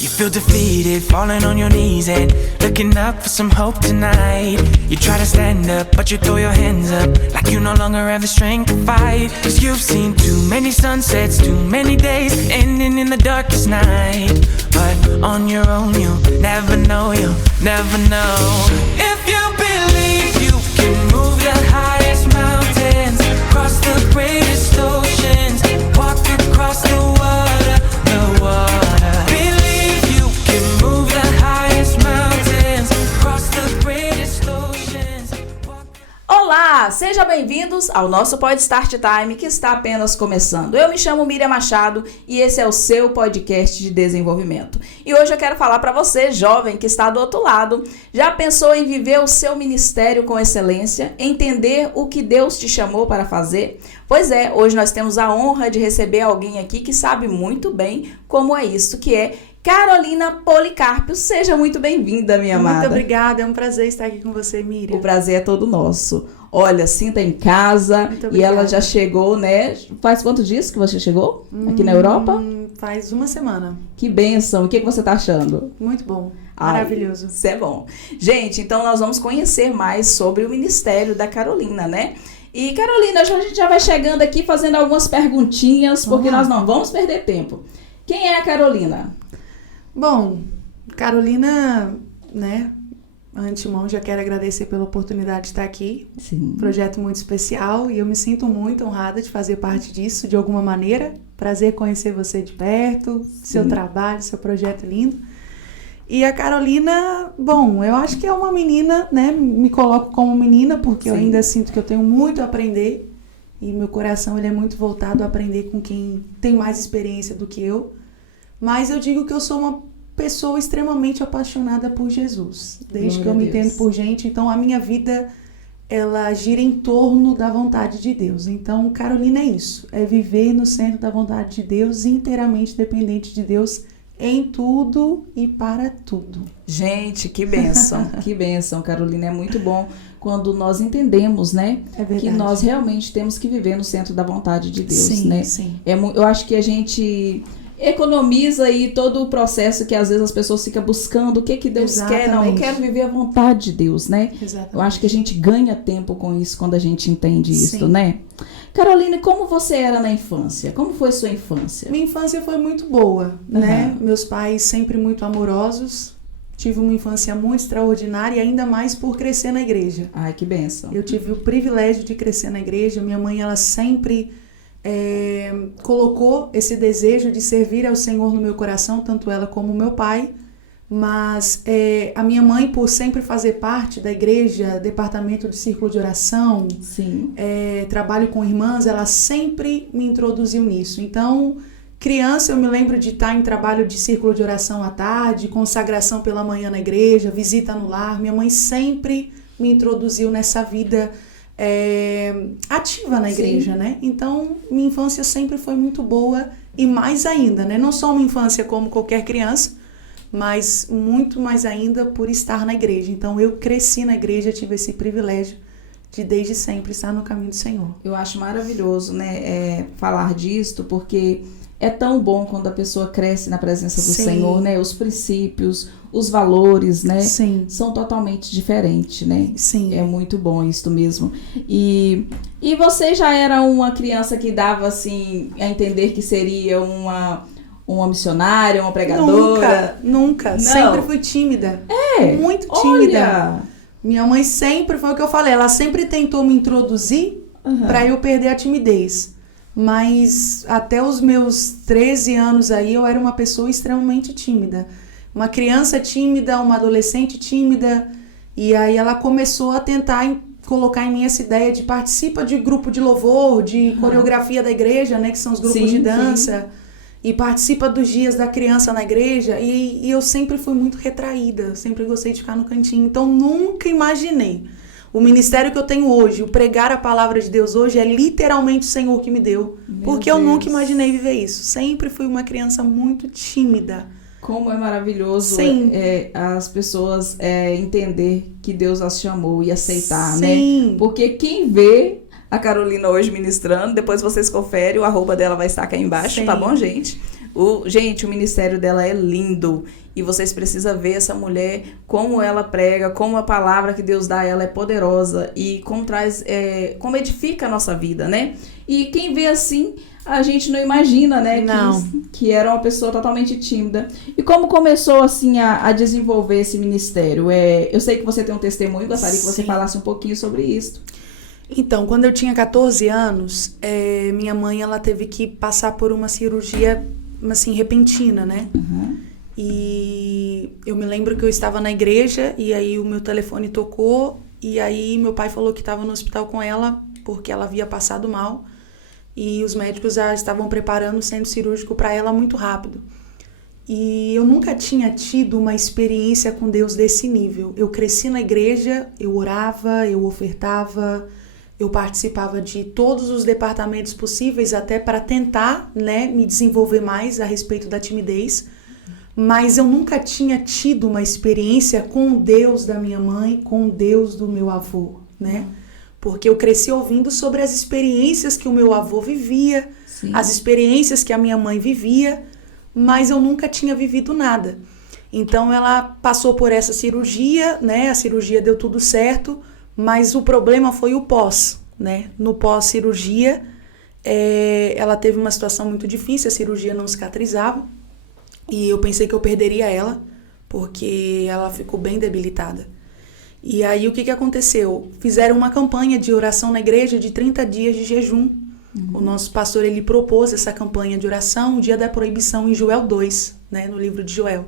You feel defeated, falling on your knees and looking up for some hope tonight. You try to stand up, but you throw your hands up like you no longer have the strength to fight. Cause you've seen too many sunsets, too many days ending in the darkest night. But on your own you'll never know, you'll never know. If you believe you can move the highest mountains, cross the greatest oceans, walk across the water, the water. Olá, sejam bem-vindos ao nosso Pod Start Time que está apenas começando. Eu me chamo Miriam Machado e esse é o seu podcast de desenvolvimento. E hoje eu quero falar para você, jovem que está do outro lado, já pensou em viver o seu ministério com excelência, entender o que Deus te chamou para fazer? Pois é, hoje nós temos a honra de receber alguém aqui que sabe muito bem como é isso, que é Carolina Policarpio. Seja muito bem-vinda, minha amada. Muito obrigada, é um prazer estar aqui com você, Miriam. O prazer é todo nosso. Olha, sinta em casa. E ela já chegou, né? Faz quantos dias que você chegou aqui na Europa? Faz uma semana. Que bênção. O que você tá achando? Muito bom. Maravilhoso. Isso é bom. Gente, então nós vamos conhecer mais sobre o ministério da Carolina, né? E Carolina, a gente já vai chegando aqui fazendo algumas perguntinhas, porque nós não vamos perder tempo. Quem é a Carolina? Bom, Carolina, né, antemão já quero agradecer pela oportunidade de estar aqui. Sim. Um projeto muito especial e eu me sinto muito honrada de fazer parte disso de alguma maneira. Prazer conhecer você de perto, seu trabalho, seu projeto lindo. E a Carolina, bom, eu acho que é uma menina, né, me coloco como menina porque eu ainda sinto que eu tenho muito a aprender e meu coração ele é muito voltado a aprender com quem tem mais experiência do que eu. Mas eu digo que eu sou uma pessoa extremamente apaixonada por Jesus. Desde que eu me entendo por gente. Então, a minha vida, ela gira em torno da vontade de Deus. Então, Carolina é isso. É viver no centro da vontade de Deus, inteiramente dependente de Deus em tudo e para tudo. Gente, que bênção. Que bênção, Carolina. É muito bom quando nós entendemos, né? É verdade. Que nós realmente temos que viver no centro da vontade de Deus, sim, né? Sim. Eu acho que a gente economiza aí todo o processo que às vezes as pessoas ficam buscando o que Deus quer. Não, eu quero viver a vontade de Deus, né? Exatamente. Eu acho que a gente ganha tempo com isso quando a gente entende isso, né? Carolina, como você era na infância? Como foi sua infância? Minha infância foi muito boa, né? Meus pais sempre muito amorosos. Tive uma infância muito extraordinária e ainda mais por crescer na igreja. Ai, que bênção. Eu tive o privilégio de crescer na igreja. Minha mãe, ela sempre colocou esse desejo de servir ao Senhor no meu coração, tanto ela como o meu pai. Mas a minha mãe, por sempre fazer parte da igreja, departamento de círculo de oração, trabalho com irmãs, ela sempre me introduziu nisso. Então, criança, eu me lembro de estar em trabalho de círculo de oração à tarde, consagração pela manhã na igreja, visita no lar. Minha mãe sempre me introduziu nessa vida ativa na igreja, né? Então, minha infância sempre foi muito boa e mais ainda, né? Não só uma infância como qualquer criança, mas muito mais ainda por estar na igreja. Então, eu cresci na igreja, tive esse privilégio de desde sempre estar no caminho do Senhor. Eu acho maravilhoso, né, falar disto, porque é tão bom quando a pessoa cresce na presença do Senhor, né? Os princípios, os valores, né? São totalmente diferentes, né? Sim. É muito bom isso mesmo. E você já era uma criança que dava, assim, a entender que seria uma missionária, uma pregadora? Nunca. Não. Sempre fui tímida. Muito tímida. Olha. Minha mãe sempre, foi o que eu falei, ela sempre tentou me introduzir para eu perder a timidez. Mas até os meus 13 anos aí, eu era uma pessoa extremamente tímida. Uma criança tímida, uma adolescente tímida. E aí ela começou a tentar colocar em mim essa ideia de participa de grupo de louvor, de coreografia da igreja, né? Que são os grupos de dança. E participa dos dias da criança na igreja. E eu sempre fui muito retraída. Sempre gostei de ficar no cantinho. Então, nunca imaginei. O ministério que eu tenho hoje, o pregar a palavra de Deus hoje, é literalmente o Senhor que me deu. Porque eu nunca imaginei viver isso. Sempre fui uma criança muito tímida. Como é maravilhoso as pessoas entender que Deus as chamou e aceitar, né? Porque quem vê a Carolina hoje ministrando, depois vocês conferem, o @ dela vai estar aqui embaixo, tá bom, gente? Gente, o ministério dela é lindo. E vocês precisam ver essa mulher, como ela prega, como a palavra que Deus dá a ela é poderosa e como traz, como edifica a nossa vida, né? E quem vê assim, a gente não imagina, né? Não. Que era uma pessoa totalmente tímida. E como começou, assim, a desenvolver esse ministério? Eu sei que você tem um testemunho, gostaria que você Sim. falasse um pouquinho sobre isso. Então, quando eu tinha 14 anos, minha mãe, ela teve que passar por uma cirurgia, assim, repentina, né? E eu me lembro que eu estava na igreja e aí o meu telefone tocou e aí meu pai falou que estava no hospital com ela porque ela havia passado mal e os médicos já estavam preparando o centro cirúrgico para ela muito rápido. E eu nunca tinha tido uma experiência com Deus desse nível. Eu cresci na igreja, eu orava, eu ofertava, eu participava de todos os departamentos possíveis até para tentar, né, me desenvolver mais a respeito da timidez. Mas eu nunca tinha tido uma experiência com o Deus da minha mãe, com o Deus do meu avô, né? Porque eu cresci ouvindo sobre as experiências que o meu avô vivia, Sim. as experiências que a minha mãe vivia, mas eu nunca tinha vivido nada. Então ela passou por essa cirurgia, né? A cirurgia deu tudo certo, mas o problema foi o pós, né? No pós-cirurgia, ela teve uma situação muito difícil, a cirurgia não cicatrizava. E eu pensei que eu perderia ela, porque ela ficou bem debilitada. E aí o que aconteceu? Fizeram uma campanha de oração na igreja de 30 dias de jejum. O nosso pastor, ele propôs essa campanha de oração, o dia da proibição, em Joel 2, né, no livro de Joel.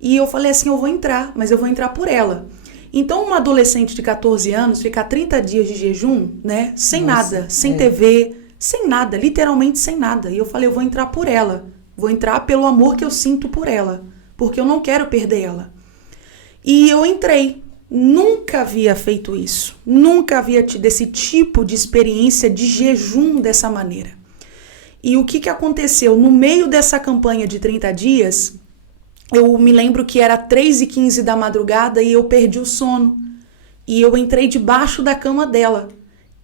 E eu falei assim, eu vou entrar, mas eu vou entrar por ela. Então uma adolescente de 14 anos ficar 30 dias de jejum, né, sem nada, sem TV, sem nada, literalmente sem nada. E eu falei, eu vou entrar por ela. Vou entrar pelo amor que eu sinto por ela, porque eu não quero perder ela. E eu entrei. Nunca havia feito isso. Nunca havia tido esse tipo de experiência de jejum dessa maneira. E o que aconteceu? No meio dessa campanha de 30 dias, eu me lembro que era 3h15 da madrugada e eu perdi o sono. E eu entrei debaixo da cama dela.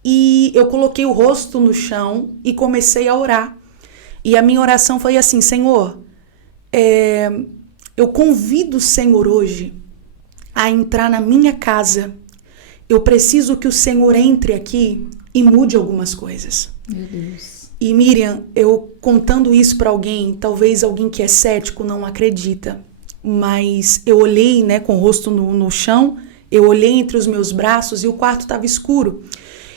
E eu coloquei o rosto no chão e comecei a orar. E a minha oração foi assim, Senhor, eu convido o Senhor hoje a entrar na minha casa. Eu preciso que o Senhor entre aqui e mude algumas coisas. Meu Deus. E Miriam, eu contando isso para alguém, talvez alguém que é cético não acredita, mas eu olhei, né, com o rosto no chão, eu olhei entre os meus braços e o quarto estava escuro.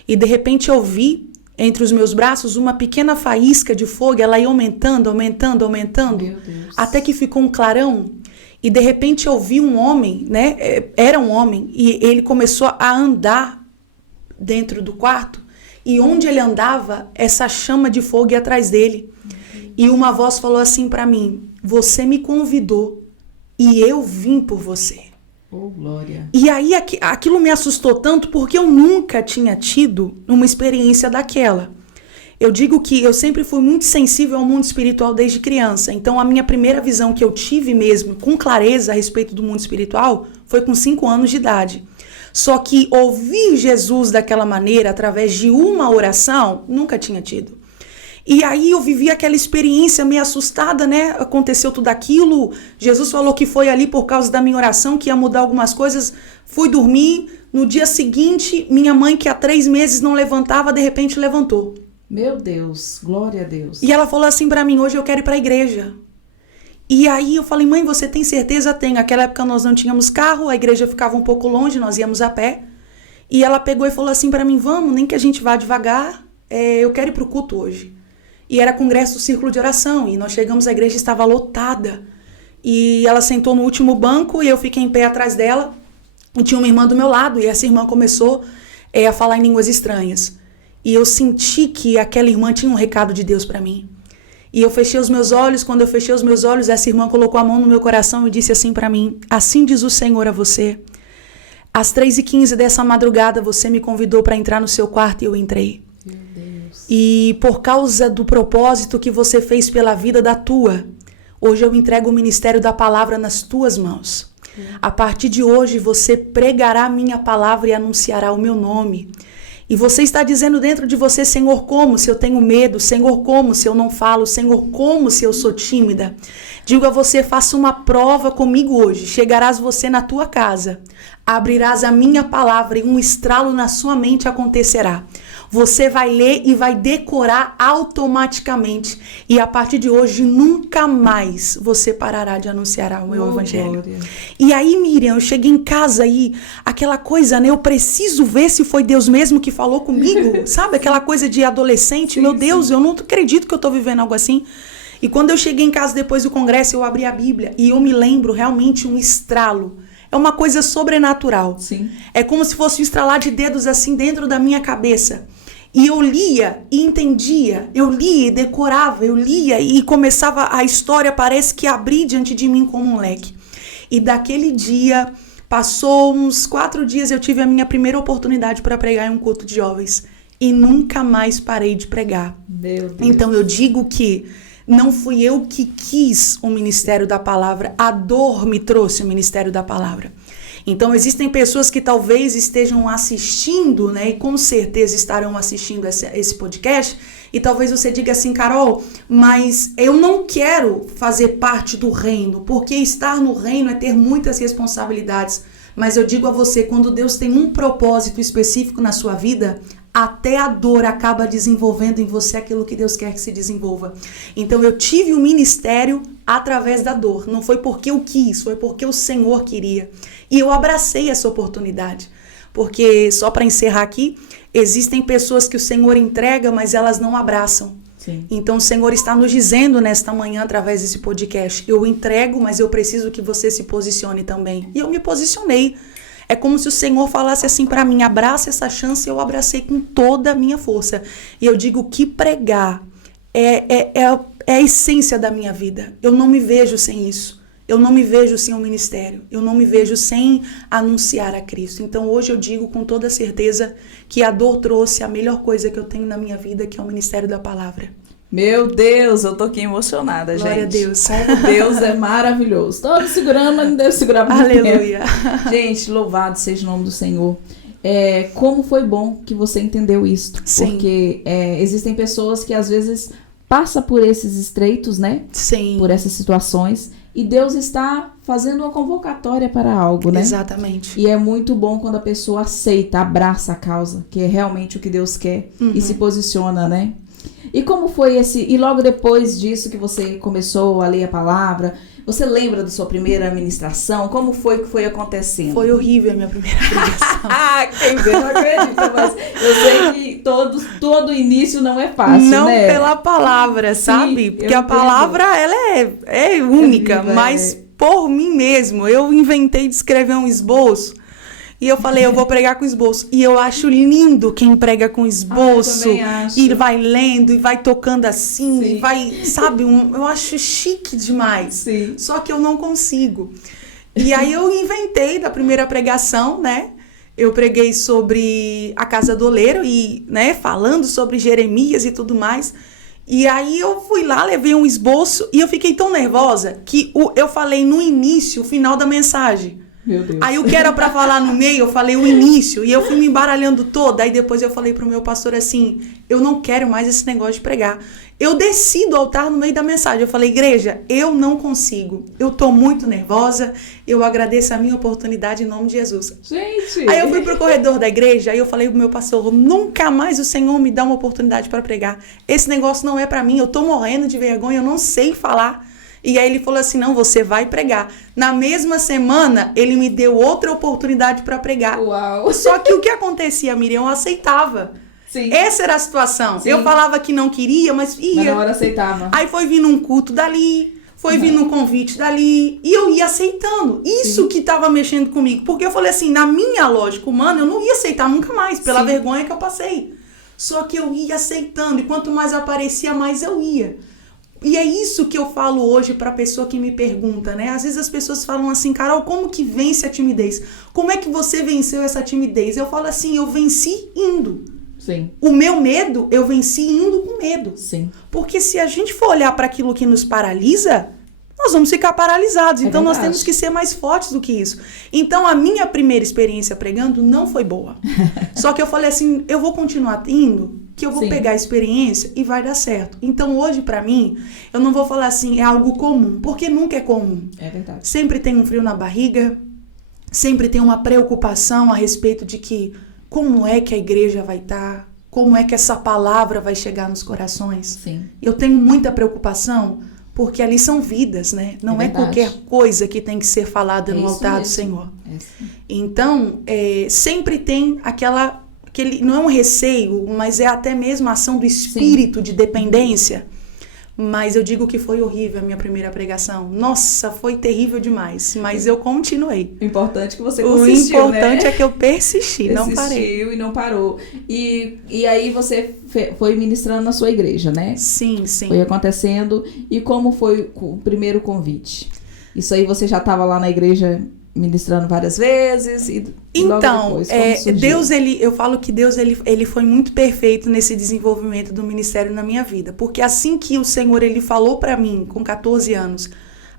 E de repente eu vi entre os meus braços uma pequena faísca de fogo, ela ia aumentando, aumentando, aumentando, Meu Deus. até que ficou um clarão. E de repente eu vi um homem, né? Era um homem, e ele começou a andar dentro do quarto, e onde ele andava, essa chama de fogo ia atrás dele. E uma voz falou assim para mim, você me convidou e eu vim por você. Oh, glória. E aí aquilo me assustou tanto porque eu nunca tinha tido uma experiência daquela. Eu digo que eu sempre fui muito sensível ao mundo espiritual desde criança. Então a minha primeira visão que eu tive mesmo com clareza a respeito do mundo espiritual foi com 5 anos de idade. Só que ouvir Jesus daquela maneira, através de uma oração, nunca tinha tido. E aí eu vivi aquela experiência meio assustada, né? Aconteceu tudo aquilo. Jesus falou que foi ali por causa da minha oração, que ia mudar algumas coisas. Fui dormir. No dia seguinte, minha mãe, que há 3 meses não levantava, de repente levantou. Meu Deus, glória a Deus. E ela falou assim pra mim, hoje eu quero ir pra igreja. E aí eu falei, mãe, você tem certeza? Tenho. Naquela época nós não tínhamos carro, a igreja ficava um pouco longe, nós íamos a pé. E ela pegou e falou assim pra mim, vamos, nem que a gente vá devagar, eu quero ir pro culto hoje. E era congresso do círculo de oração, e nós chegamos, a igreja estava lotada. E ela sentou no último banco, e eu fiquei em pé atrás dela, e tinha uma irmã do meu lado, e essa irmã começou a falar em línguas estranhas. E eu senti que aquela irmã tinha um recado de Deus para mim. E eu fechei os meus olhos, quando eu fechei os meus olhos, essa irmã colocou a mão no meu coração e disse assim para mim, assim diz o Senhor a você, às 3h15 dessa madrugada você me convidou para entrar no seu quarto e eu entrei. Meu Deus. E por causa do propósito que você fez pela vida da tua, hoje eu entrego o ministério da palavra nas tuas mãos. A partir de hoje você pregará a minha palavra e anunciará o meu nome. E você está dizendo dentro de você, Senhor, como se eu tenho medo? Senhor, como se eu não falo? Senhor, como se eu sou tímida? Digo a você, faça uma prova comigo hoje. Chegarás você na tua casa, abrirás a minha palavra e um estralo na sua mente acontecerá. Você vai ler e vai decorar automaticamente. E a partir de hoje, nunca mais você parará de anunciar o meu evangelho. Glória. E aí, Miriam, eu cheguei em casa e aquela coisa, né? Eu preciso ver se foi Deus mesmo que falou comigo. Sabe? Aquela coisa de adolescente. Meu Deus, eu não acredito que eu tô vivendo algo assim. E quando eu cheguei em casa depois do congresso, eu abri a Bíblia e eu me lembro realmente um estralo. É uma coisa sobrenatural. Sim. É como se fosse um estralar de dedos assim dentro da minha cabeça. E eu lia e entendia, eu lia e decorava, eu lia e começava a história, parece que abrir diante de mim como um leque. E daquele dia, passou uns 4 dias, eu tive a minha primeira oportunidade para pregar em um culto de jovens. E nunca mais parei de pregar. Meu Deus. Então eu digo que não fui eu que quis o ministério da palavra, a dor me trouxe o ministério da palavra. Então existem pessoas que talvez estejam assistindo, né, e com certeza estarão assistindo esse podcast, e talvez você diga assim, Carol, mas eu não quero fazer parte do reino, porque estar no reino é ter muitas responsabilidades. Mas eu digo a você, quando Deus tem um propósito específico na sua vida, até a dor acaba desenvolvendo em você aquilo que Deus quer que se desenvolva. Então eu tive o ministério através da dor. Não foi porque eu quis, foi porque o Senhor queria. E eu abracei essa oportunidade. Porque, só para encerrar aqui, existem pessoas que o Senhor entrega, mas elas não abraçam. Sim. Então o Senhor está nos dizendo nesta manhã, através desse podcast, eu entrego, mas eu preciso que você se posicione também. E eu me posicionei. É como se o Senhor falasse assim para mim, abraça essa chance, e eu abracei com toda a minha força. E eu digo que pregar é a essência da minha vida. Eu não me vejo sem isso. Eu não me vejo sem o ministério. Eu não me vejo sem anunciar a Cristo. Então hoje eu digo com toda certeza que a dor trouxe a melhor coisa que eu tenho na minha vida, que é o ministério da palavra. Meu Deus, eu tô aqui emocionada, Glória gente. a Deus. Como Deus é maravilhoso. Tô me segurando, mas não devo segurar muito Aleluia. tempo. Gente, louvado seja o nome do Senhor. Como foi bom que você entendeu isso. Sim. Porque existem pessoas que às vezes passam por esses estreitos, né? Sim. Por essas situações. E Deus está fazendo uma convocatória para algo, né? Exatamente. E é muito bom quando a pessoa aceita, abraça a causa, que é realmente o que Deus quer, e se posiciona, né? E como foi e logo depois disso que você começou a ler a palavra, você lembra da sua primeira ministração? Como foi que foi acontecendo? Foi horrível a minha primeira pregação. Quem vê não acredita, mas eu sei que todo início não é fácil, Não né? pela palavra, sabe? Porque eu a palavra, ela é única, viva, mas por mim mesmo, eu inventei de escrever um esboço. E eu falei, eu vou pregar com esboço. E eu acho lindo quem prega com esboço. Eu também acho. E vai lendo, e vai tocando assim, Sim. e vai, sabe? Eu acho chique demais. Sim. Só que eu não consigo. E aí eu inventei da primeira pregação, né? Eu preguei sobre a casa do oleiro e, né, falando sobre Jeremias e tudo mais. E aí eu fui lá, levei um esboço e eu fiquei tão nervosa que eu falei no início, o final da mensagem. Meu Deus. Aí o que era pra falar no meio, eu falei o início. E eu fui me embaralhando toda. Aí depois eu falei pro meu pastor assim, eu não quero mais esse negócio de pregar. Eu desci do altar no meio da mensagem. Eu falei, igreja, eu não consigo. Eu tô muito nervosa. Eu agradeço a minha oportunidade em nome de Jesus. Gente! Aí eu fui pro corredor da igreja. Aí eu falei pro meu pastor, nunca mais o Senhor me dá uma oportunidade pra pregar. Esse negócio não é pra mim. Eu tô morrendo de vergonha. Eu não sei falar. E aí ele falou assim, não, você vai pregar. Na mesma semana, ele me deu outra oportunidade para pregar. Uau! Só que o que acontecia, Miriam, eu aceitava. Sim. Essa era a situação. Sim. Eu falava que não queria, mas ia. Mas na hora aceitava. Aí foi vindo um culto dali, foi vindo um convite dali, e eu ia aceitando. Isso que estava mexendo comigo. Porque eu falei assim, na minha lógica humana, eu não ia aceitar nunca mais, pela vergonha que eu passei. Só que eu ia aceitando, e quanto mais aparecia, mais eu ia. E é isso que eu falo hoje para a pessoa que me pergunta, né? Às vezes as pessoas falam assim, Carol, como que vence a timidez? Como é que você venceu essa timidez? Eu falo assim, eu venci indo. Sim. O meu medo, eu venci indo com medo. Sim. Porque se a gente for olhar para aquilo que nos paralisa, nós vamos ficar paralisados. Então, nós verdade. temos que ser mais fortes do que isso. Então, a minha primeira experiência pregando não foi boa. Só que eu falei assim, eu vou continuar indo, que eu vou Sim. pegar a experiência e vai dar certo. Então, hoje, pra mim, eu não vou falar assim, é algo comum, porque nunca é comum. É verdade. Sempre tem um frio na barriga, sempre tem uma preocupação a respeito de que como é que a igreja vai estar, como é que essa palavra vai chegar nos corações. Sim. Eu tenho muita preocupação, porque ali são vidas, né? Não é verdade. qualquer coisa que tem que ser falada É no isso altar do mesmo. Senhor. É sim. Então, sempre tem aquele, não é um receio, mas é até mesmo a ação do espírito de dependência. Mas eu digo que foi horrível a minha primeira pregação. Nossa, foi terrível demais. Mas eu continuei. O importante é que você O consistiu, importante né? é que eu persisti, não parei. Persistiu e não parou. E aí você foi ministrando na sua igreja, né? Sim, sim. Foi acontecendo. E como foi o primeiro convite? Isso aí você já estava lá na igreja ministrando várias vezes? E logo Então, depois, como surgiu? Deus, eu falo que Deus, ele foi muito perfeito nesse desenvolvimento do ministério na minha vida. Porque assim que o Senhor, ele falou pra mim, com 14 anos,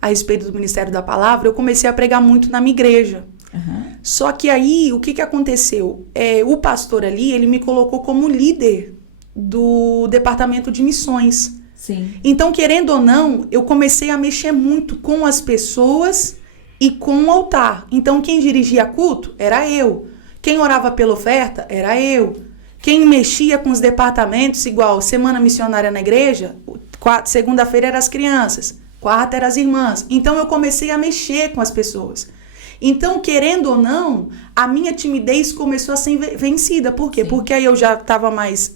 a respeito do ministério da palavra, eu comecei a pregar muito na minha igreja. Aham. Só que aí, o que aconteceu? O pastor ali, ele me colocou como líder do departamento de missões. Sim. Então, querendo ou não, eu comecei a mexer muito com as pessoas e com o altar. Então, quem dirigia culto era eu. Quem orava pela oferta era eu. Quem mexia com os departamentos, igual semana missionária na igreja, segunda-feira eram as crianças, quarta eram as irmãs. Então, eu comecei a mexer com as pessoas. Então, querendo ou não, a minha timidez começou a ser vencida. Por quê? Sim. Porque aí eu já estava mais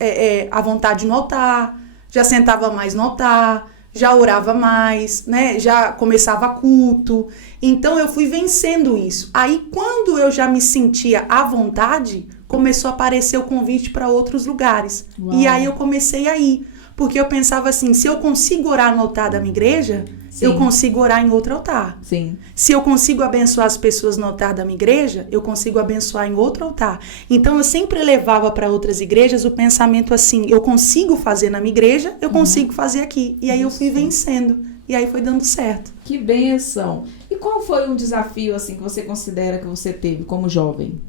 à vontade no altar, já sentava mais no altar, já orava mais, né? Já começava culto. Então, eu fui vencendo isso. Aí, quando eu já me sentia à vontade, começou a aparecer o convite para outros lugares. Uau. E aí, eu comecei a ir. Porque eu pensava assim, se eu consigo orar no altar da minha igreja, Sim. eu consigo orar em outro altar. Sim. Se eu consigo abençoar as pessoas no altar da minha igreja, eu consigo abençoar em outro altar. Então, eu sempre levava para outras igrejas o pensamento assim, eu consigo fazer na minha igreja, eu consigo fazer aqui. E aí eu fui Isso. vencendo. E aí foi dando certo. Que bênção! E qual foi um desafio assim que você considera que você teve como jovem?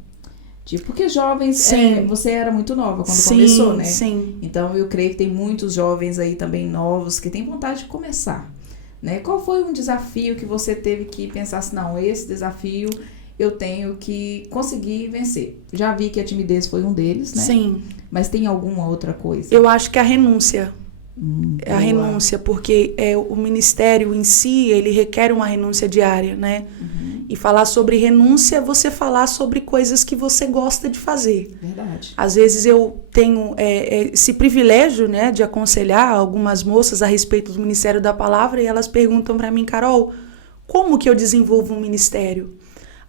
Tipo, porque jovens, Sim. você era muito nova quando Sim, começou, né? sim. Então eu creio que tem muitos jovens aí também novos que têm vontade de começar, né? Qual foi um desafio que você teve que pensar assim, não, esse desafio eu tenho que conseguir vencer? Já vi que a timidez foi um deles, né? Sim. Mas tem alguma outra coisa? Eu acho que a renúncia. É a Boa. renúncia, porque o ministério em si, ele requer uma renúncia diária, né? E falar sobre renúncia é você falar sobre coisas que você gosta de fazer. Verdade. Às vezes eu tenho esse privilégio, né, de aconselhar algumas moças a respeito do Ministério da Palavra e elas perguntam para mim, Carol, como que eu desenvolvo um ministério?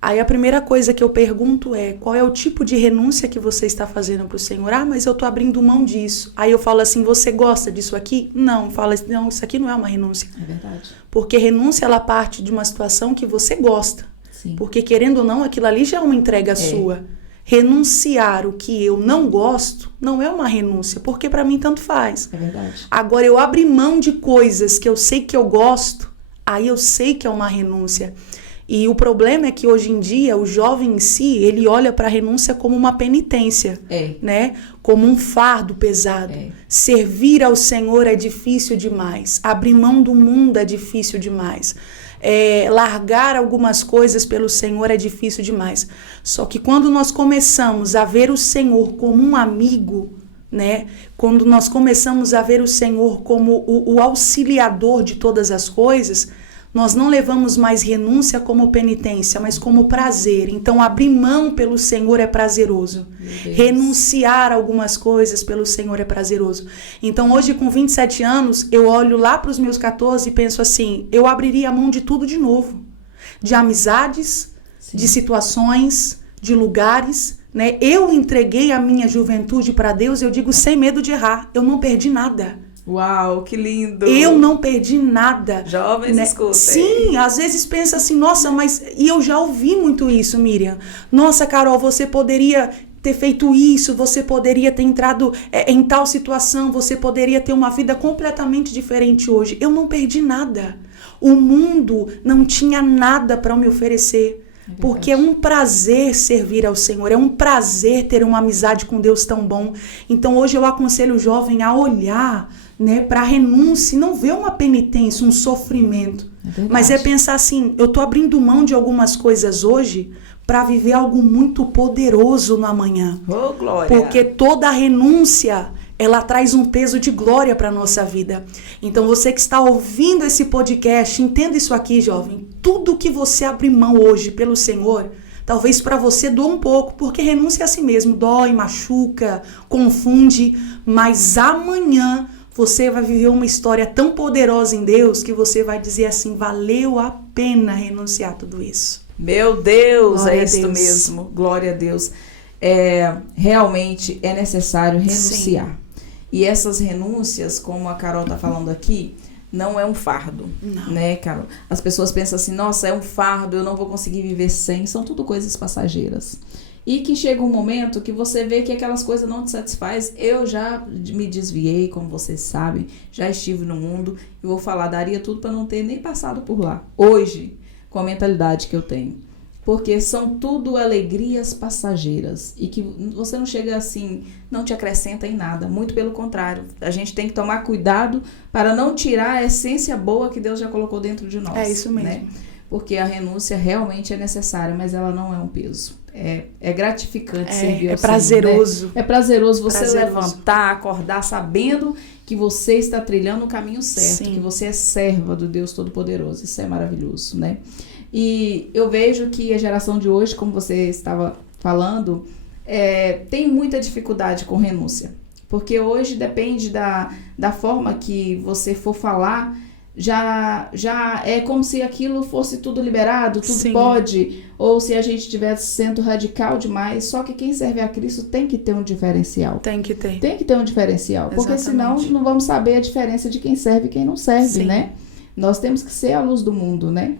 Aí a primeira coisa que eu pergunto é, qual é o tipo de renúncia que você está fazendo para o Senhor? Ah, mas eu estou abrindo mão disso. Aí eu falo assim, você gosta disso aqui? Não, fala assim, não, isso aqui não é uma renúncia. É verdade. Porque renúncia, ela parte de uma situação que você gosta. Sim. Porque, querendo ou não, aquilo ali já é uma entrega sua. Renunciar o que eu não gosto não é uma renúncia, porque para mim tanto faz. É verdade. Agora, eu abrir mão de coisas que eu sei que eu gosto, aí eu sei que é uma renúncia. E o problema é que hoje em dia, o jovem em si, ele olha para a renúncia como uma penitência, né? Como um fardo pesado. Servir ao Senhor é difícil demais. Abrir mão do mundo é difícil demais. Largar algumas coisas pelo Senhor é difícil demais. Só que quando nós começamos a ver o Senhor como um amigo, né? Quando nós começamos a ver o Senhor como o auxiliador de todas as coisas, nós não levamos mais renúncia como penitência, mas como prazer. Então, abrir mão pelo Senhor é prazeroso. Renunciar algumas coisas pelo Senhor é prazeroso. Então, hoje, com 27 anos, eu olho lá para os meus 14 e penso assim, eu abriria a mão de tudo de novo. De amizades, Sim. de situações, de lugares, né? Eu entreguei a minha juventude para Deus, eu digo sem medo de errar. Eu não perdi nada. Uau, que lindo! Eu não perdi nada. Jovens, né? escutem. Sim, às vezes pensa assim, nossa, mas... E eu já ouvi muito isso, Miriam. Nossa, Carol, você poderia ter feito isso, você poderia ter entrado em tal situação, você poderia ter uma vida completamente diferente hoje. Eu não perdi nada. O mundo não tinha nada para me oferecer. Porque é um prazer servir ao Senhor, é um prazer ter uma amizade com Deus tão bom. Então hoje eu aconselho o jovem a olhar, né, para a renúncia e não ver uma penitência, um sofrimento. Mas é pensar assim, eu estou abrindo mão de algumas coisas hoje para viver algo muito poderoso no amanhã. Oh, glória! Porque toda renúncia, ela traz um peso de glória para a nossa vida. Então você que está ouvindo esse podcast, entenda isso aqui, jovem. Tudo que você abrir mão hoje pelo Senhor, talvez para você doa um pouco, porque renúncia é assim mesmo, dói, machuca, confunde, mas amanhã você vai viver uma história tão poderosa em Deus que você vai dizer assim, valeu a pena renunciar a tudo isso. Meu Deus, Glória é a isso Deus. mesmo, glória a Deus. Realmente é necessário renunciar. Sim. E essas renúncias, como a Carol está falando aqui, não é um fardo, né, Carol? As pessoas pensam assim, nossa, é um fardo, eu não vou conseguir viver sem. São tudo coisas passageiras. E que chega um momento que você vê que aquelas coisas não te satisfazem. Eu já me desviei, como vocês sabem, já estive no mundo. E vou falar, daria tudo para não ter nem passado por lá. Hoje, com a mentalidade que eu tenho. Porque são tudo alegrias passageiras. E que você não chega assim, não te acrescenta em nada. Muito pelo contrário. A gente tem que tomar cuidado para não tirar a essência boa que Deus já colocou dentro de nós. É isso mesmo. Né? Porque a renúncia realmente é necessária, mas ela não é um peso. É gratificante servir ao Senhor, prazeroso. né? É prazeroso você Prazeroso. levantar, acordar, sabendo que você está trilhando o caminho certo. Sim. Que você é serva do Deus Todo-Poderoso. Isso é maravilhoso, né? E eu vejo que a geração de hoje, como você estava falando, tem muita dificuldade com renúncia. Porque hoje depende da forma que você for falar, já é como se aquilo fosse tudo liberado, tudo Sim. pode, ou se a gente estivesse sendo radical demais. Só que quem serve a Cristo tem que ter um diferencial. Tem que ter. Tem que ter um diferencial, porque senão Exatamente. não vamos saber a diferença de quem serve e quem não serve, Sim. né? Nós temos que ser a luz do mundo, né?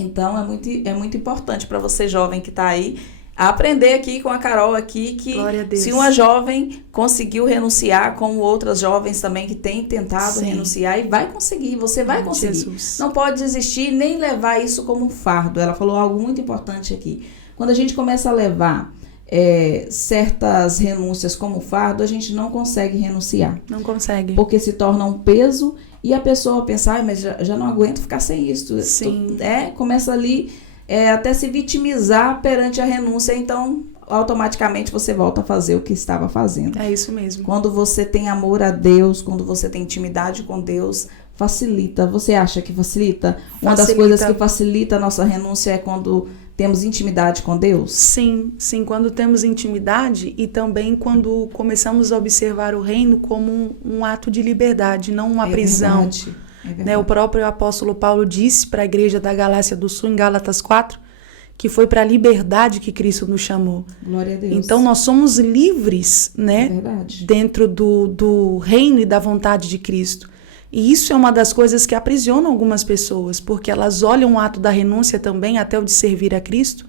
Então, é muito importante para você, jovem, que está aí, aprender aqui com a Carol aqui, que Glória a Deus. se uma jovem conseguiu renunciar, como outras jovens também que têm tentado Sim. renunciar, e vai conseguir, você vai conseguir. Jesus. Não pode desistir, nem levar isso como um fardo. Ela falou algo muito importante aqui. Quando a gente começa a levar certas renúncias como fardo, a gente não consegue renunciar. Não consegue. Porque se torna um peso e a pessoa pensa, mas já não aguento ficar sem isso. Sim. Começa ali até se vitimizar perante a renúncia, então automaticamente você volta a fazer o que estava fazendo. É isso mesmo. Quando você tem amor a Deus, quando você tem intimidade com Deus, facilita. Você acha que facilita? Uma das coisas que facilita a nossa renúncia é quando temos intimidade com Deus? Sim, quando temos intimidade e também quando começamos a observar o reino como um ato de liberdade, não uma prisão. Verdade, é verdade. Né? O próprio apóstolo Paulo disse para a igreja da Galácia do Sul, em Gálatas 4, que foi para a liberdade que Cristo nos chamou. Glória a Deus. Então nós somos livres, né? É verdade. Dentro do reino e da vontade de Cristo. E isso é uma das coisas que aprisionam algumas pessoas, porque elas olham o ato da renúncia também, até o de servir a Cristo,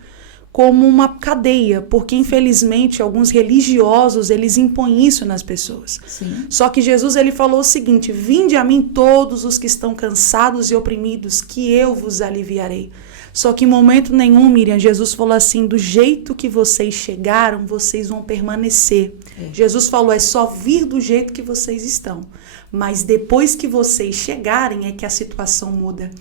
como uma cadeia, porque infelizmente alguns religiosos, eles impõem isso nas pessoas. Sim. Só que Jesus, ele falou o seguinte: vinde a mim todos os que estão cansados e oprimidos, que eu vos aliviarei. Só que em momento nenhum, Miriam, Jesus falou assim: do jeito que vocês chegaram, vocês vão permanecer. Jesus falou: é só vir do jeito que vocês estão. Mas depois que vocês chegarem é que a situação muda.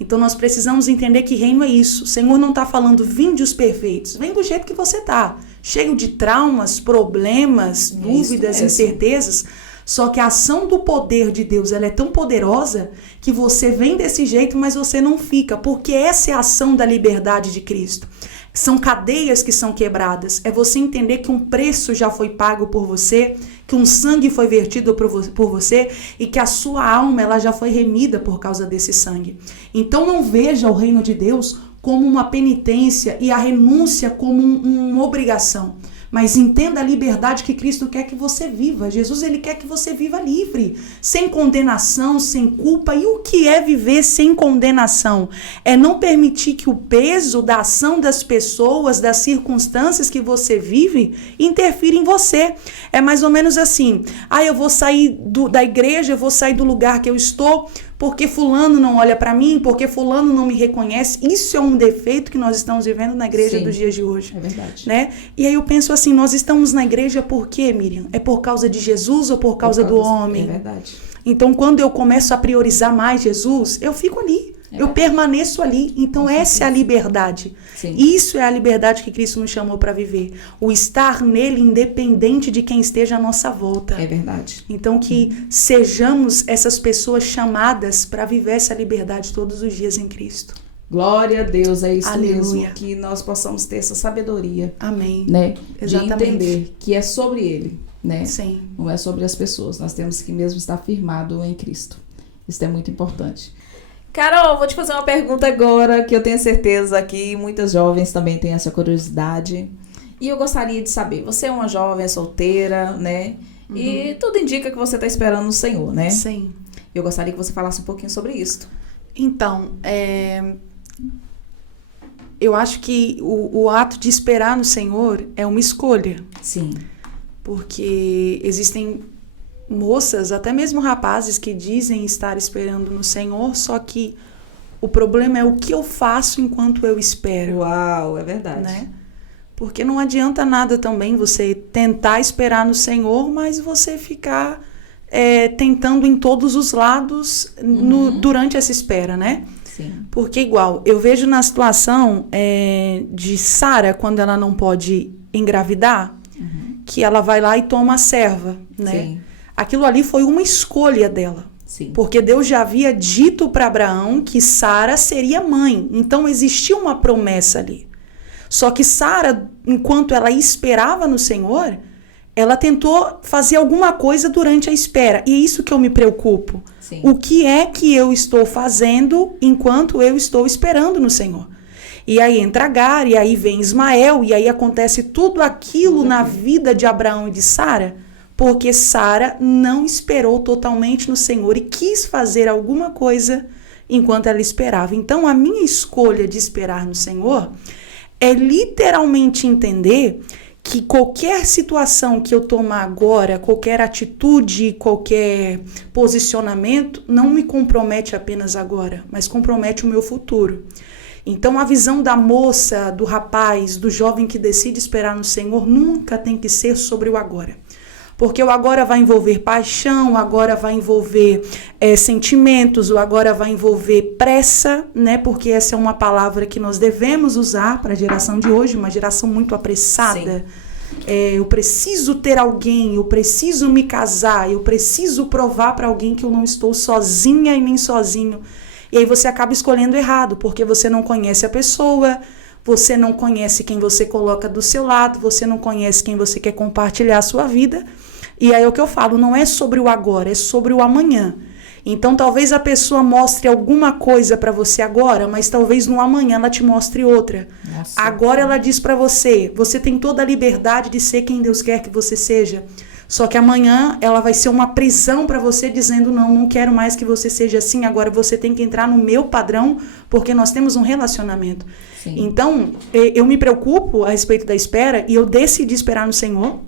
Então nós precisamos entender que reino é isso. O Senhor não está falando vinde os perfeitos. Vem do jeito que você está. Cheio de traumas, problemas, dúvidas, incertezas. Só que a ação do poder de Deus, ela é tão poderosa que você vem desse jeito, mas você não fica. Porque essa é a ação da liberdade de Cristo. São cadeias que são quebradas. É você entender que um preço já foi pago por você, que um sangue foi vertido por você e que a sua alma ela já foi remida por causa desse sangue. Então não veja o reino de Deus como uma penitência e a renúncia como uma obrigação. Mas entenda a liberdade que Cristo quer que você viva. Jesus, ele quer que você viva livre, sem condenação, sem culpa. E o que é viver sem condenação? É não permitir que o peso da ação das pessoas, das circunstâncias que você vive, interfira em você. É mais ou menos assim: eu vou sair da igreja, eu vou sair do lugar que eu estou, porque fulano não olha para mim, porque fulano não me reconhece. Isso é um defeito que nós estamos vivendo na igreja dos dias de hoje. É verdade. Né? E aí eu penso assim, nós estamos na igreja por quê, Miriam? É por causa de Jesus ou por causa do homem? É verdade. Então, quando eu começo a priorizar mais Jesus, eu fico ali. Eu permaneço ali. Então, essa é a liberdade. Sim. Isso é a liberdade que Cristo nos chamou para viver. O estar nele, independente de quem esteja à nossa volta. É verdade. Então, que sejamos essas pessoas chamadas para viver essa liberdade todos os dias em Cristo. Glória a Deus, é isso Aleluia. mesmo. Que nós possamos ter essa sabedoria. Amém. Né? Exatamente. De entender que é sobre Ele, né? Sim. Não é sobre as pessoas. Nós temos que mesmo estar firmado em Cristo. Isso é muito importante. Carol, vou te fazer uma pergunta agora, que eu tenho certeza que muitas jovens também têm essa curiosidade. E eu gostaria de saber, você é uma jovem solteira, né? E tudo indica que você está esperando o Senhor, né? Sim. Eu gostaria que você falasse um pouquinho sobre isso. Então, eu acho que o ato de esperar no Senhor é uma escolha. Sim. Porque existem moças, até mesmo rapazes, que dizem estar esperando no Senhor, só que o problema é o que eu faço enquanto eu espero. Uau, é verdade. Né? Porque não adianta nada também você tentar esperar no Senhor, mas você ficar tentando em todos os lados durante essa espera, né? Sim. Porque igual, eu vejo na situação de Sara, quando ela não pode engravidar, que ela vai lá e toma a serva, né? Sim. Aquilo ali foi uma escolha dela. Sim. Porque Deus já havia dito para Abraão que Sara seria mãe. Então existia uma promessa ali. Só que Sara, enquanto ela esperava no Senhor, ela tentou fazer alguma coisa durante a espera. E é isso que eu me preocupo. Sim. O que é que eu estou fazendo enquanto eu estou esperando no Senhor? E aí entra Agar, e aí vem Ismael, e aí acontece tudo aquilo na vida de Abraão e de Sara, porque Sara não esperou totalmente no Senhor e quis fazer alguma coisa enquanto ela esperava. Então, a minha escolha de esperar no Senhor é literalmente entender que qualquer situação que eu tomar agora, qualquer atitude, qualquer posicionamento, não me compromete apenas agora, mas compromete o meu futuro. Então, a visão da moça, do rapaz, do jovem que decide esperar no Senhor nunca tem que ser sobre o agora. Porque o agora vai envolver paixão, o agora vai envolver sentimentos, o agora vai envolver pressa, né? Porque essa é uma palavra que nós devemos usar para a geração de hoje, uma geração muito apressada. Eu preciso ter alguém, eu preciso me casar, eu preciso provar para alguém que eu não estou sozinha e nem sozinho. E aí você acaba escolhendo errado, porque você não conhece a pessoa, você não conhece quem você coloca do seu lado, você não conhece quem você quer compartilhar a sua vida. E aí é o que eu falo, não é sobre o agora, é sobre o amanhã. Então talvez a pessoa mostre alguma coisa para você agora, mas talvez no amanhã ela te mostre outra. Nossa, agora ela diz para você, você tem toda a liberdade de ser quem Deus quer que você seja. Só que amanhã ela vai ser uma prisão para você dizendo, não quero mais que você seja assim, agora você tem que entrar no meu padrão, porque nós temos um relacionamento. Sim. Então, eu me preocupo a respeito da espera e eu decidi esperar no Senhor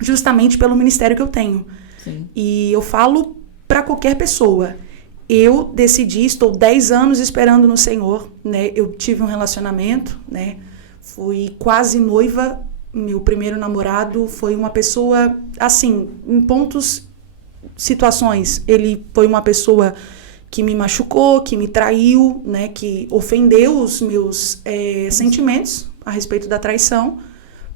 justamente pelo ministério que eu tenho. Sim. E eu falo para qualquer pessoa, eu decidi, estou 10 anos esperando no Senhor, né? Eu tive um relacionamento, né? Fui quase noiva. Meu primeiro namorado foi uma pessoa, assim, em pontos, situações. Ele foi uma pessoa que me machucou, que me traiu, né? Que ofendeu os meus sentimentos a respeito da traição.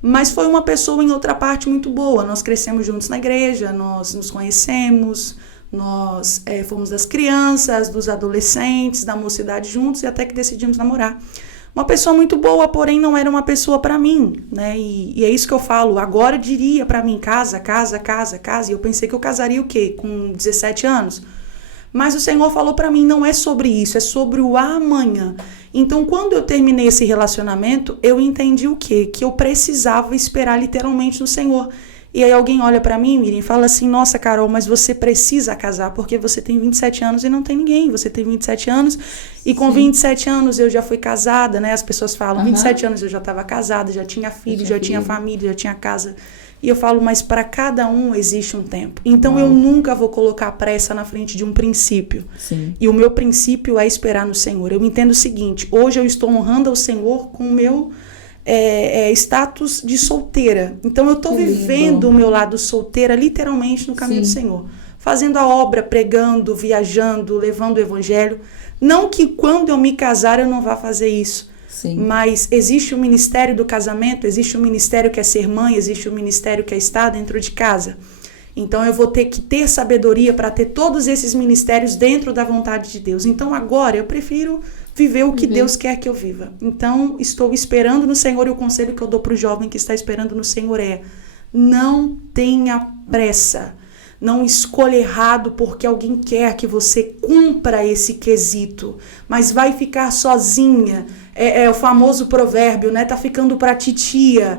Mas foi uma pessoa, em outra parte, muito boa. Nós crescemos juntos na igreja, nós nos conhecemos, nós fomos das crianças, dos adolescentes, da mocidade juntos e até que decidimos namorar. Uma pessoa muito boa, porém não era uma pessoa para mim, né? E é isso que eu falo. Agora diria para mim, casa. E eu pensei que eu casaria o quê? Com 17 anos? Mas o Senhor falou para mim, não é sobre isso, é sobre o amanhã. Então, quando eu terminei esse relacionamento, eu entendi o quê? Que eu precisava esperar literalmente no Senhor. E aí alguém olha pra mim, Miriam, e fala assim, nossa, Carol, mas você precisa casar porque você tem 27 anos e não tem ninguém. Você tem 27 anos e com 27 anos eu já fui casada, né? As pessoas falam, 27 anos eu já estava casada, já tinha filho, já tinha família, já tinha casa. E eu falo, mas para cada um existe um tempo. Então eu nunca vou colocar pressa na frente de um princípio. Sim. E o meu princípio é esperar no Senhor. Eu entendo o seguinte, hoje eu estou honrando ao Senhor com o meu status de solteira. Então eu estou vivendo o meu lado solteira literalmente no caminho do Senhor. Fazendo a obra, pregando, viajando, levando o evangelho. Não que quando eu me casar eu não vá fazer isso. Sim. Mas existe o ministério do casamento, existe o ministério que é ser mãe, existe o ministério que é estar dentro de casa. Então eu vou ter que ter sabedoria para ter todos esses ministérios dentro da vontade de Deus. Então agora eu prefiro viver o que Deus quer que eu viva. Então estou esperando no Senhor, e o conselho que eu dou para o jovem que está esperando no Senhor é: não tenha pressa. Não escolha errado porque alguém quer que você cumpra esse quesito, mas vai ficar sozinha. É o famoso provérbio, né? Tá ficando pra titia.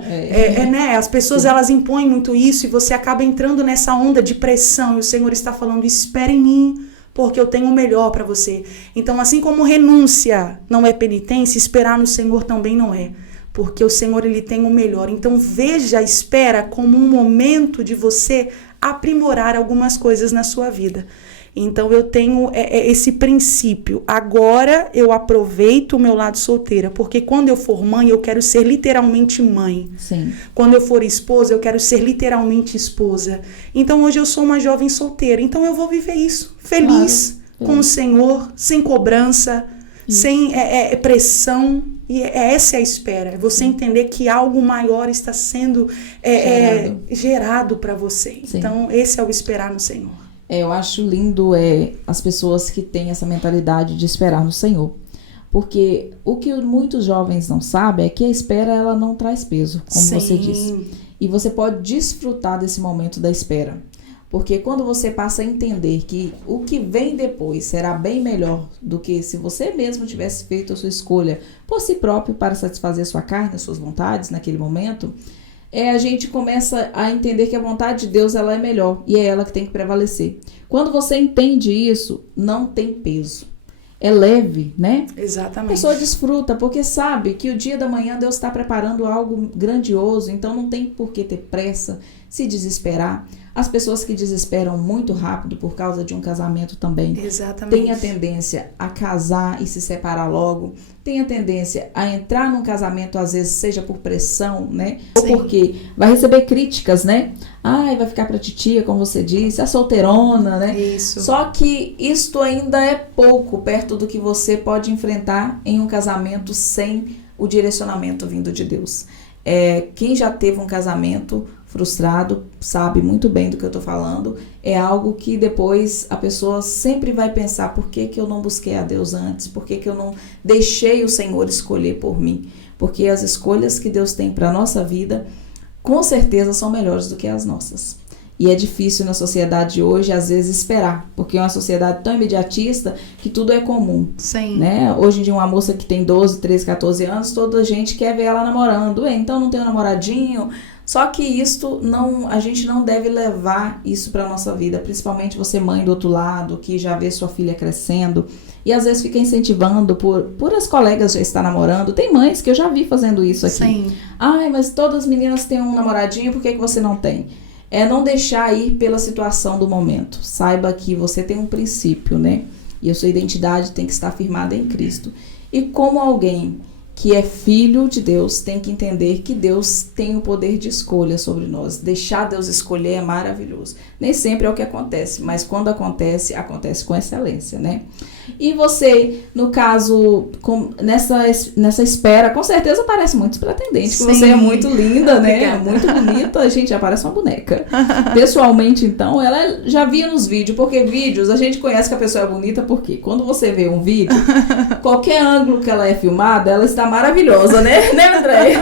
Né? As pessoas, elas impõem muito isso e você acaba entrando nessa onda de pressão. E o Senhor está falando: espere em mim, porque eu tenho o melhor para você. Então, assim como renúncia não é penitência, esperar no Senhor também não é. Porque o Senhor, ele tem o melhor. Então, veja a espera como um momento de você aprimorar algumas coisas na sua vida. Então eu tenho esse princípio. Agora eu aproveito o meu lado solteira, porque quando eu for mãe, eu quero ser literalmente mãe. Sim. Quando eu for esposa, eu quero ser literalmente esposa. Então hoje eu sou uma jovem solteira, então eu vou viver isso, feliz, com o Senhor, sem cobrança, sem pressão. E essa é a espera, é você entender que algo maior está sendo gerado para você. Sim. Então esse é o esperar no Senhor. Eu acho lindo as pessoas que têm essa mentalidade de esperar no Senhor. Porque o que muitos jovens não sabem é que a espera, ela não traz peso, como você disse. E você pode desfrutar desse momento da espera. Porque quando você passa a entender que o que vem depois será bem melhor do que se você mesmo tivesse feito a sua escolha por si próprio para satisfazer sua carne, as suas vontades naquele momento, a gente começa a entender que a vontade de Deus, ela é melhor e é ela que tem que prevalecer. Quando você entende isso, não tem peso. É leve, né? Exatamente. A pessoa desfruta porque sabe que o dia da manhã Deus está preparando algo grandioso, então não tem por que ter pressa, se desesperar. As pessoas que desesperam muito rápido por causa de um casamento também têm a tendência a casar e se separar logo, tem a tendência a entrar num casamento, às vezes, seja por pressão, né? Ou porque vai receber críticas, né? Vai ficar pra titia, como você disse, a solteirona, né? Isso. Só que isto ainda é pouco perto do que você pode enfrentar em um casamento sem o direcionamento vindo de Deus. Quem já teve um casamento frustrado sabe muito bem do que eu tô falando. É algo que depois a pessoa sempre vai pensar: por que eu não busquei a Deus antes? Por que eu não deixei o Senhor escolher por mim? Porque as escolhas que Deus tem para nossa vida, com certeza, são melhores do que as nossas. E é difícil na sociedade de hoje, às vezes, esperar, porque é uma sociedade tão imediatista que tudo é comum. Sim. Né? Hoje em dia, uma moça que tem 12, 13, 14 anos, toda a gente quer ver ela namorando. Então não tem um namoradinho. Só que a gente não deve levar isso para a nossa vida, principalmente você, mãe do outro lado, que já vê sua filha crescendo e às vezes fica incentivando por as colegas já estar namorando. Tem mães que eu já vi fazendo isso aqui. Sim. Mas todas as meninas têm um namoradinho, por que você não tem? Não deixar ir pela situação do momento. Saiba que você tem um princípio, né? E a sua identidade tem que estar firmada em Cristo. E como alguém que é filho de Deus, tem que entender que Deus tem o poder de escolha sobre nós. Deixar Deus escolher é maravilhoso. Nem sempre é o que acontece, mas quando acontece, acontece com excelência, né? E você, no caso, nessa espera, com certeza parece muito pretendente, que você é muito linda, né? Muito bonita, a gente já parece uma boneca. Pessoalmente, então, ela já via nos vídeos, porque vídeos, a gente conhece que a pessoa é bonita, porque quando você vê um vídeo, qualquer ângulo que ela é filmada, ela está maravilhosa, né? Né, Andréia?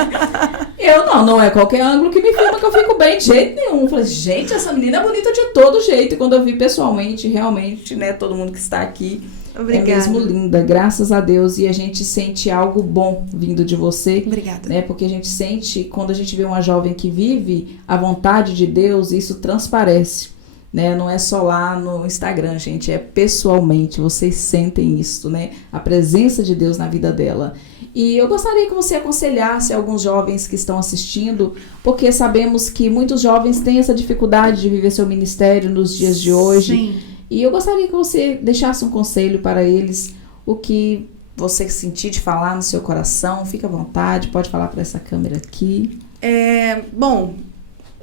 Não é qualquer ângulo que me filma que eu fico bem, de jeito nenhum. Eu falei, gente, essa menina é bonita de todo jeito. E quando eu vi pessoalmente, realmente, né, todo mundo que está aqui, obrigada. É mesmo linda, graças a Deus. E a gente sente algo bom vindo de você. Obrigada. Né, porque a gente sente, quando a gente vê uma jovem que vive a vontade de Deus, isso transparece. né? Não é só lá no Instagram, gente, é pessoalmente, vocês sentem isso, né? A presença de Deus na vida dela. E eu gostaria que você aconselhasse alguns jovens que estão assistindo, porque sabemos que muitos jovens têm essa dificuldade de viver seu ministério nos dias de hoje. Sim. E eu gostaria que você deixasse um conselho para eles, o que você sentir de falar no seu coração, fica à vontade, pode falar para essa câmera aqui. Bom,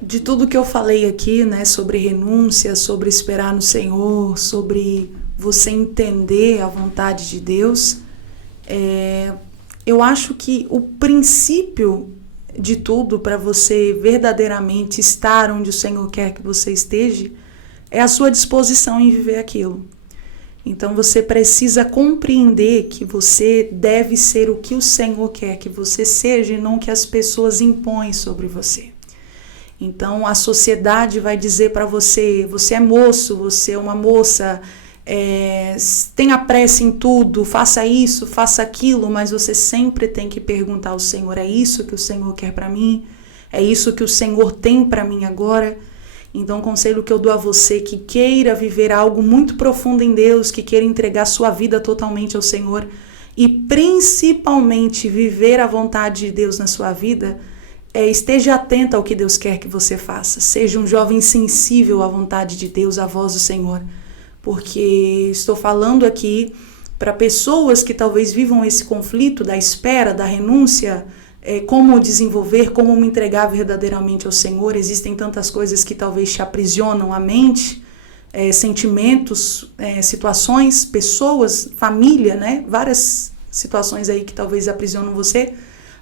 de tudo que eu falei aqui, né, sobre renúncia, sobre esperar no Senhor, sobre você entender a vontade de Deus, eu acho que o princípio de tudo para você verdadeiramente estar onde o Senhor quer que você esteja é a sua disposição em viver aquilo. Então você precisa compreender que você deve ser o que o Senhor quer que você seja e não o que as pessoas impõem sobre você. Então a sociedade vai dizer para você, você é moço, você é uma moça, tenha pressa em tudo, faça isso, faça aquilo, mas você sempre tem que perguntar ao Senhor, é isso que o Senhor quer para mim? É isso que o Senhor tem para mim agora? Então o conselho que eu dou a você que queira viver algo muito profundo em Deus, que queira entregar sua vida totalmente ao Senhor e principalmente viver a vontade de Deus na sua vida, esteja atento ao que Deus quer que você faça. Seja um jovem sensível à vontade de Deus, à voz do Senhor. Porque estou falando aqui para pessoas que talvez vivam esse conflito da espera, da renúncia, como desenvolver, como me entregar verdadeiramente ao Senhor. Existem tantas coisas que talvez te aprisionam a mente, sentimentos, situações, pessoas, família, né? Várias situações aí que talvez aprisionam você.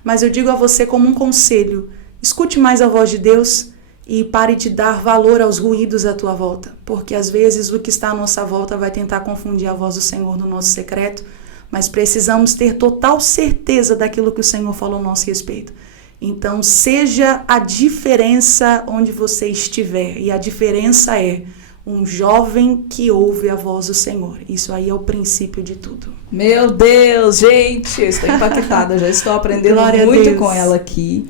Mas eu digo a você como um conselho, escute mais a voz de Deus e pare de dar valor aos ruídos à tua volta, porque às vezes o que está à nossa volta vai tentar confundir a voz do Senhor no nosso secreto, mas precisamos ter total certeza daquilo que o Senhor falou a nosso respeito. Então seja a diferença onde você estiver, e a diferença é um jovem que ouve a voz do Senhor. Isso aí é o princípio de tudo. Meu Deus, gente, eu estou impactada, já estou aprendendo muito com ela aqui.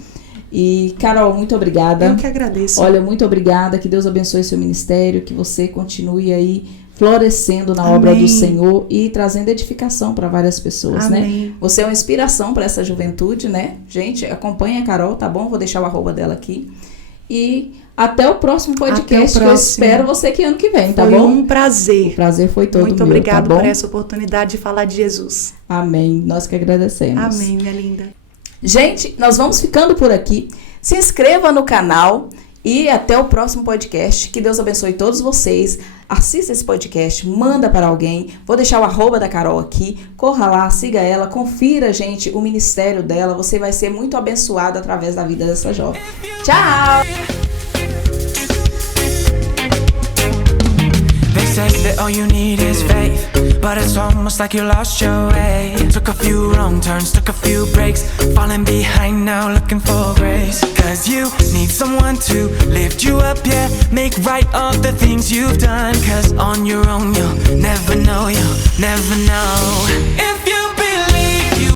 E, Carol, muito obrigada. Eu que agradeço. Olha, muito obrigada, que Deus abençoe seu ministério, que você continue aí florescendo na obra do Senhor e trazendo edificação para várias pessoas, né? Você é uma inspiração para essa juventude, né? Gente, acompanha a Carol, tá bom? Vou deixar o arroba dela aqui. E até o próximo podcast, que eu espero você aqui ano que vem, tá bom? Foi um prazer. O prazer foi todo muito meu, obrigado tá bom? por essa oportunidade de falar de Jesus. Amém. Nós que agradecemos. Amém, minha linda. Gente, nós vamos ficando por aqui. Se inscreva no canal e até o próximo podcast. Que Deus abençoe todos vocês. Assista esse podcast, manda para alguém. Vou deixar o arroba da Carol aqui. Corra lá, siga ela, confira, gente, o ministério dela. Você vai ser muito abençoado através da vida dessa jovem. Tchau! Say that all you need is faith, but it's almost like you lost your way. Took a few wrong turns, took a few breaks, falling behind now looking for grace. Cause you need someone to lift you up, yeah, make right all the things you've done. Cause on your own you'll never know, you'll never know. If you